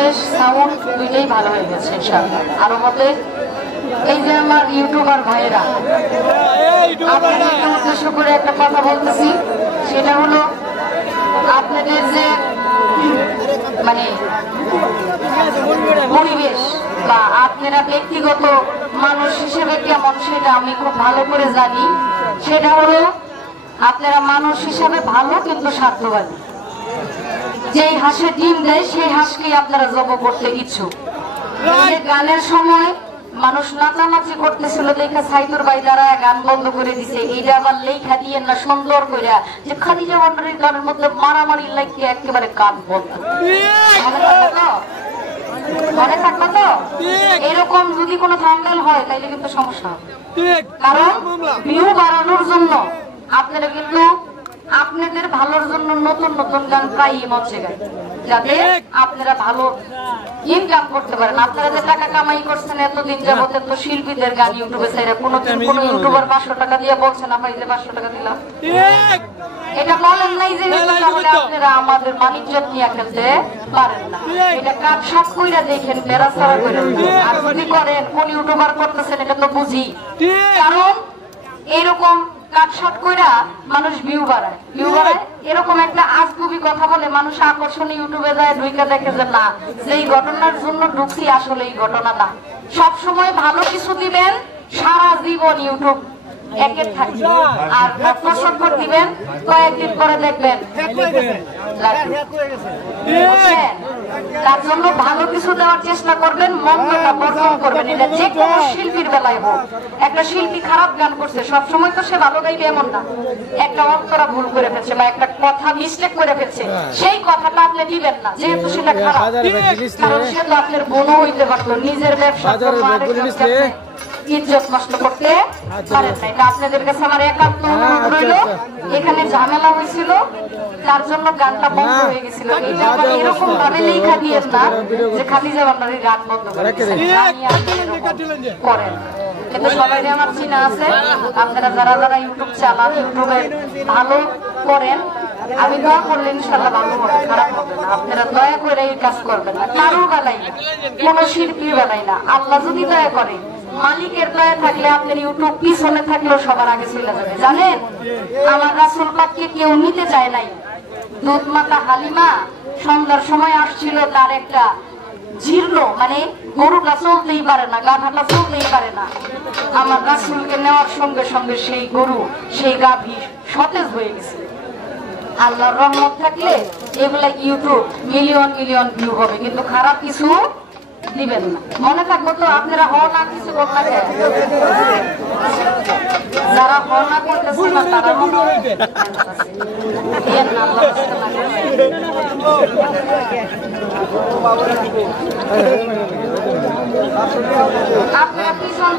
পরিবেশ সাউন্ড দুইটাই ভালো হয়ে গেছে ইনশাআল্লাহ। আরো হবে এই যে আমার ইউটিউবার ভাইয়েরা, আপনাদেরকে উদ্দেশ্য করে একটা কথা বলতেছি, সেটা হলো আপনাদের যে মানে পরিবেশ বা আপনারা ব্যক্তিগত মানুষ হিসেবে কেমন সেটা আমি খুব ভালো করে জানি। সেটা হলো আপনারা মানুষ হিসাবে ভালো কিন্তু স্বার্থবাদী। যেই হাঁসে ডিম দেয় সেই হাঁসকেই আপনারা জব করতে ইচ্ছুক। গানের সময় মানুষ নাচানাচি করতেছিল লেখা সাইদুর ভাই দ্বারা গান বন্ধ করে দিছে। এইটা আবার লেখা দিয়ে না সুন্দর করে যে খাদিজা ভান্ডারীর গানের মধ্যে মারামারি লাগিয়ে একেবারে গান বন্ধ। মনে থাকবে তো? এরকম যদি কোনো থাম্বনেল হয় তাইলে কিন্তু সমস্যা হবে। কারণ ভিউ বাড়ানোর জন্য আপনারা কিন্তু আপনাদের ভালোর জন্য নতুন নতুন গান প্রায়ই মঞ্চে গায়, যাতে আপনারা ভালো ইনকাম করতে পারেন। আপনারা যে টাকা কামাই করছেন এতদিন যাবত, এত শিল্পীদের গান ইউটিউবে ছাইরা কোনো ইউটিউবার 500 টাকা দিয়ে বলছে না ভাই যে 500 টাকা দিলাম, এটা বলেন নাই যে তাহলে আপনারা আমাদের মানিজ্যত নিয়ে খেলতে পারেন না। এটা কাটসাট কইরা দেখেন, বেড়াছাড়া করেন। আর যদি করেন কোন ইউটিউবার করতেছেন এটা তো বুঝি, কারণ এরকম কাটসাট কইরা মানুষ ভিউ বাড়ায়। এরকম একটা আজগুবি কথা বলে মানুষ আকর্ষণীয় ইউটিউবে যায়, ঢুইকা দেখে যে না, যেই ঘটনার জন্য ঢুকছি আসলে এই ঘটনা না। সবসময় ভালো কিছু দিবেন, সারা জীবন ইউটিউব একের থাকবে। আর প্রসঙ্গ দিবেন, কয়েকদিন পরে দেখবেন। তার জন্য ভালো কিছু দেওয়ার চেষ্টা করবেন, মন্দটা বর্জন করবেন। এটা যে কোনো শিল্পীর বেলায় হোক। একটা শিল্পী খারাপ গান করছে, সবসময় তো সে ভালো গাইবে এমন না। একটা অন্তরা ভুল করে ফেলছে বা একটা কথা মিস্টেক করে ফেলছে, সেই কথাটা আপনি দিবেন না, যেহেতু সেটা খারাপ। কারণ সে তো আপনার বোনও হইতে পারতো, নিজের ব্যবসা ইজ্জত নষ্ট করতে পারেন না। এটা আপনাদের কাছে আমার একান্ত অনুরোধ রইল। এখানে ঝামেলা হয়েছিল, তার জন্য গানটা বন্ধ হয়ে গেছিল। এটা আবার এরকম ভাবে লেখা দিয়েন না যে খাদিজা ভান্ডারীর গান বন্ধ করেন। কিন্তু সবাই আমার চিনা আছে, আপনারা যারা যারা ইউটিউব চালান, ইউটিউবে ভালো করেন, আমি দোয়া করলে ইনশাআল্লাহ ভালো হবে, খারাপ হবে না। আপনারা দয়া করে এই কাজ করবেন না, কারোর বেলায় না, কোন শিল্পীর বেলায় না। আল্লাহ যদি দয়া করে, মালিকের দয়া থাকলে আপনার ইউটিউব পিছনে থাকলেও সবার আগে চলে যাবে। জানেন, আমার রাসূল পাককে কেউ নিতে চায় নাই। দুধ মাতা হালিমা সন্ধ্যার সময় আসছিল, তার একটা জীর্ণ মানে গরুটা চলতেই পারে না, গাধাটা চলতেই পারে না। আমার রাসূলকে নেওয়ার সঙ্গে সঙ্গে সেই গরু, সেই গাভী সতেজ হয়ে গেছে। আল্লাহর রহমত থাকলে এগুলা ইউটিউব মিলিয়ন মিলিয়ন ভিউ হবে, কিন্তু খারাপ কিছু দিবেন না। মনে থাকবো তো? আপনারা হওয়া না কিছু করতে, যারা হওয়া না করতেছে না তারা আপনারা পিছন